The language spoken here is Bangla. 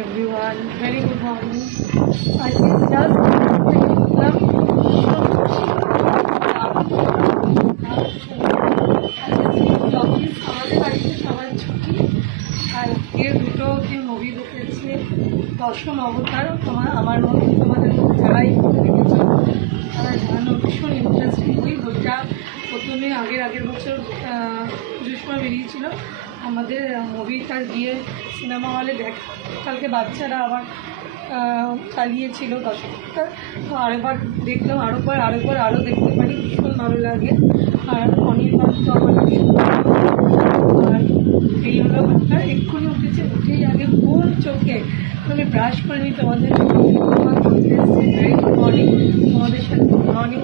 everyone, very good morning. I think just উঠলাম অফিস আমাদের বাড়িতে সবার ছুটি। আর এর দুটো যে মুভি দেখেছে দশম অবতার, আমার মনে তোমাদের যারাই দেখেছ তারা জানো ভীষণ ইন্টারেস্টিং বই। বইটা প্রথমে আগের বছর পুজোর সময় বেরিয়েছিল। আমাদের মুভিটা গিয়ে সিনেমা হলে কালকে বাচ্চারা আবার চালিয়েছিল দর্শকটা, তো আরেকবার দেখলাম, আরও দেখতে পারি, ভীষণ ভালো লাগে। আর অনির্বাণ তো আমার আর এই হলো ব্যাপার। এক্ষুনি উঠেছে, উঠেই আগে কোন চোখে আমি ব্রাশ করিনি তোমাদের ভেরি গুড মর্নিং, তোমাদের সাথে গুড মর্নিং।